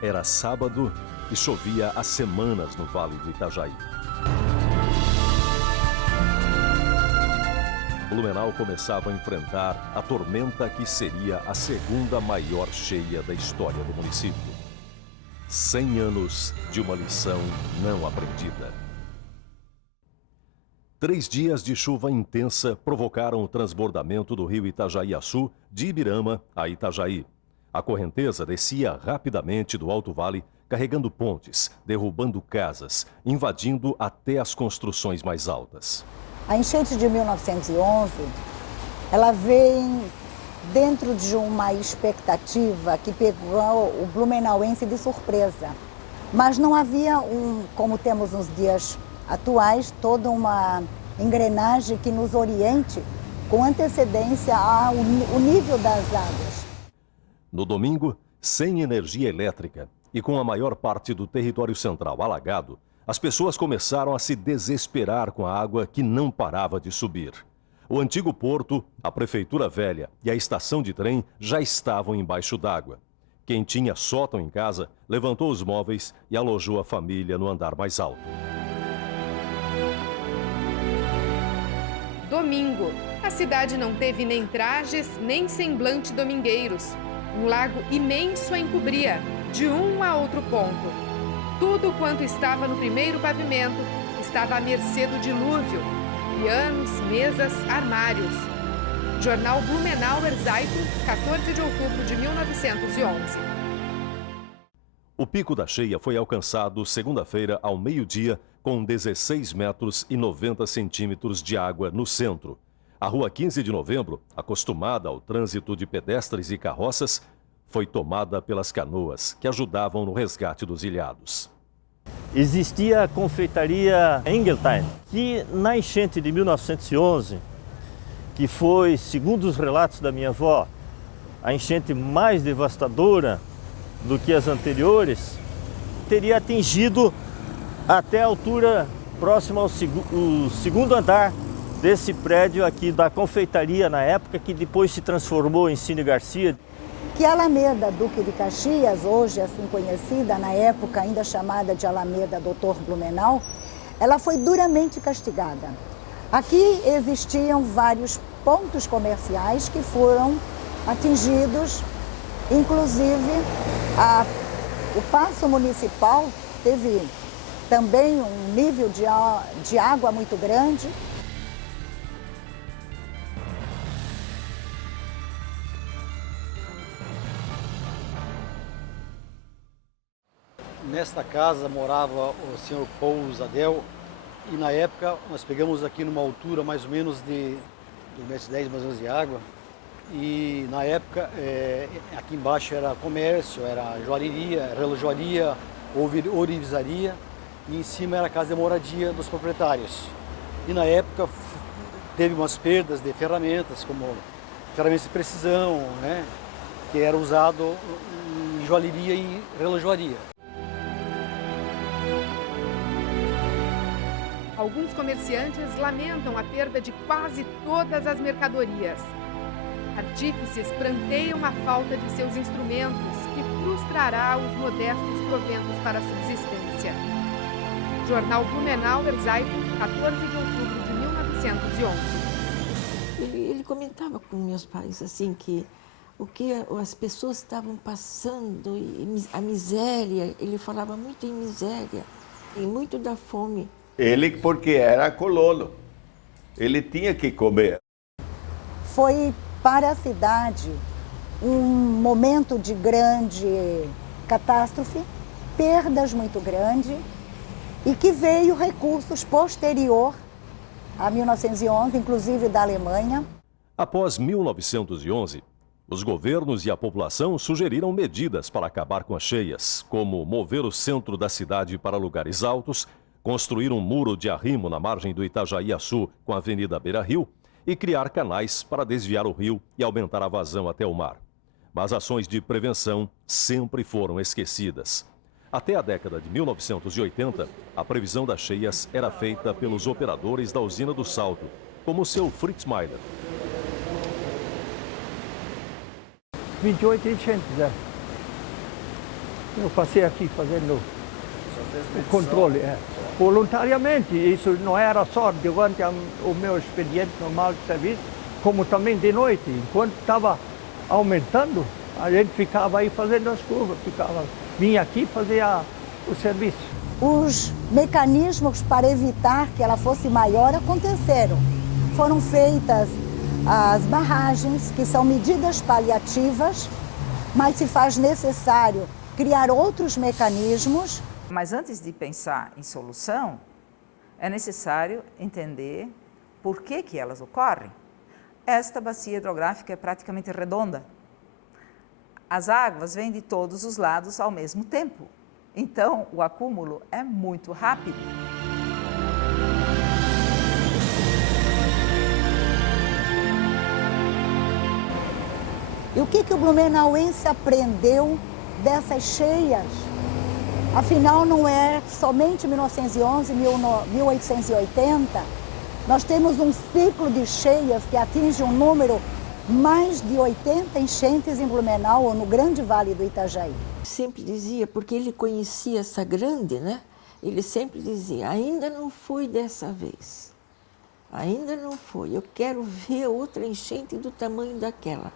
Era sábado e chovia há semanas no Vale do Itajaí. Blumenau começava a enfrentar a tormenta que seria a segunda maior cheia da história do município. 100 anos de uma lição não aprendida. 3 dias de chuva intensa provocaram o transbordamento do rio Itajaí-Açu de Ibirama a Itajaí. A correnteza descia rapidamente do Alto Vale, carregando pontes, derrubando casas, invadindo até as construções mais altas. A enchente de 1911, ela vem dentro de uma expectativa que pegou o blumenauense de surpresa. Mas não havia, como temos nos dias atuais, toda uma engrenagem que nos oriente com antecedência ao nível das águas. No domingo, sem energia elétrica e com a maior parte do território central alagado, as pessoas começaram a se desesperar com a água que não parava de subir. O antigo porto, a prefeitura velha e a estação de trem já estavam embaixo d'água. Quem tinha sótão em casa levantou os móveis e alojou a família no andar mais alto. Domingo. A cidade não teve nem trajes, nem semblante domingueiros. Um lago imenso a encobria, de um a outro ponto. Tudo quanto estava no primeiro pavimento estava à mercê do dilúvio. Pianos, mesas, armários. Jornal Blumenauer Zeitung, 14 de outubro de 1911. O pico da cheia foi alcançado segunda-feira ao meio-dia com 16 metros e 90 centímetros de água no centro. A rua 15 de novembro, acostumada ao trânsito de pedestres e carroças, foi tomada pelas canoas que ajudavam no resgate dos ilhados. Existia a confeitaria Engeltheim, que na enchente de 1911, que foi, segundo os relatos da minha avó, a enchente mais devastadora do que as anteriores, teria atingido até a altura próxima ao segundo andar desse prédio aqui da confeitaria na época, que depois se transformou em Cine Garcia. Que a Alameda Duque de Caxias, hoje assim conhecida, na época ainda chamada de Alameda Doutor Blumenau, ela foi duramente castigada. Aqui existiam vários pontos comerciais que foram atingidos, inclusive o Paço Municipal teve também um nível de água muito grande. Nesta casa morava o senhor Pousadel e na época nós pegamos aqui numa altura mais ou menos de 2,10 metros mais ou menos de água. E na época aqui embaixo era comércio, era joalheria, relojoaria, ourivesaria e em cima era a casa de moradia dos proprietários. E na época teve umas perdas de ferramentas, como ferramentas de precisão, né, que era usado em joalheria e relojoaria. Alguns comerciantes lamentam a perda de quase todas as mercadorias. Artífices pranteiam a falta de seus instrumentos, que frustrará os modestos proventos para a subsistência. Jornal Blumenauer Zeitung, 14 de outubro de 1911. Ele comentava com meus pais assim que o que as pessoas estavam passando, a miséria, ele falava muito em miséria e muito da fome. Ele, porque era colono, ele tinha que comer. Foi para a cidade um momento de grande catástrofe, perdas muito grandes, e que veio recursos posterior a 1911, inclusive da Alemanha. Após 1911, os governos e a população sugeriram medidas para acabar com as cheias, como mover o centro da cidade para lugares altos, construir um muro de arrimo na margem do Itajaí-Açu com a Avenida Beira-Rio e criar canais para desviar o rio e aumentar a vazão até o mar. Mas ações de prevenção sempre foram esquecidas. Até a década de 1980, a previsão das cheias era feita pelos operadores da usina do Salto, como o seu Fritz Meiler. 28 enchentes, Eu passei aqui fazendo o controle, voluntariamente. Isso não era só durante o meu expediente normal de serviço, como também de noite. Enquanto estava aumentando, a gente ficava aí fazendo as curvas, vinha aqui fazer o serviço. Os mecanismos para evitar que ela fosse maior aconteceram. Foram feitas as barragens, que são medidas paliativas, mas se faz necessário criar outros mecanismos. Mas antes de pensar em solução, é necessário entender por que elas ocorrem. Esta bacia hidrográfica é praticamente redonda. As águas vêm de todos os lados ao mesmo tempo. Então, o acúmulo é muito rápido. E o que o blumenauense aprendeu dessas cheias? Afinal, não é somente 1911, 1880. Nós temos um ciclo de cheias que atinge um número mais de 80 enchentes em Blumenau ou no Grande Vale do Itajaí. Sempre dizia, porque ele conhecia essa grande, né? Ele sempre dizia, ainda não foi dessa vez. Ainda não foi. Eu quero ver outra enchente do tamanho daquela.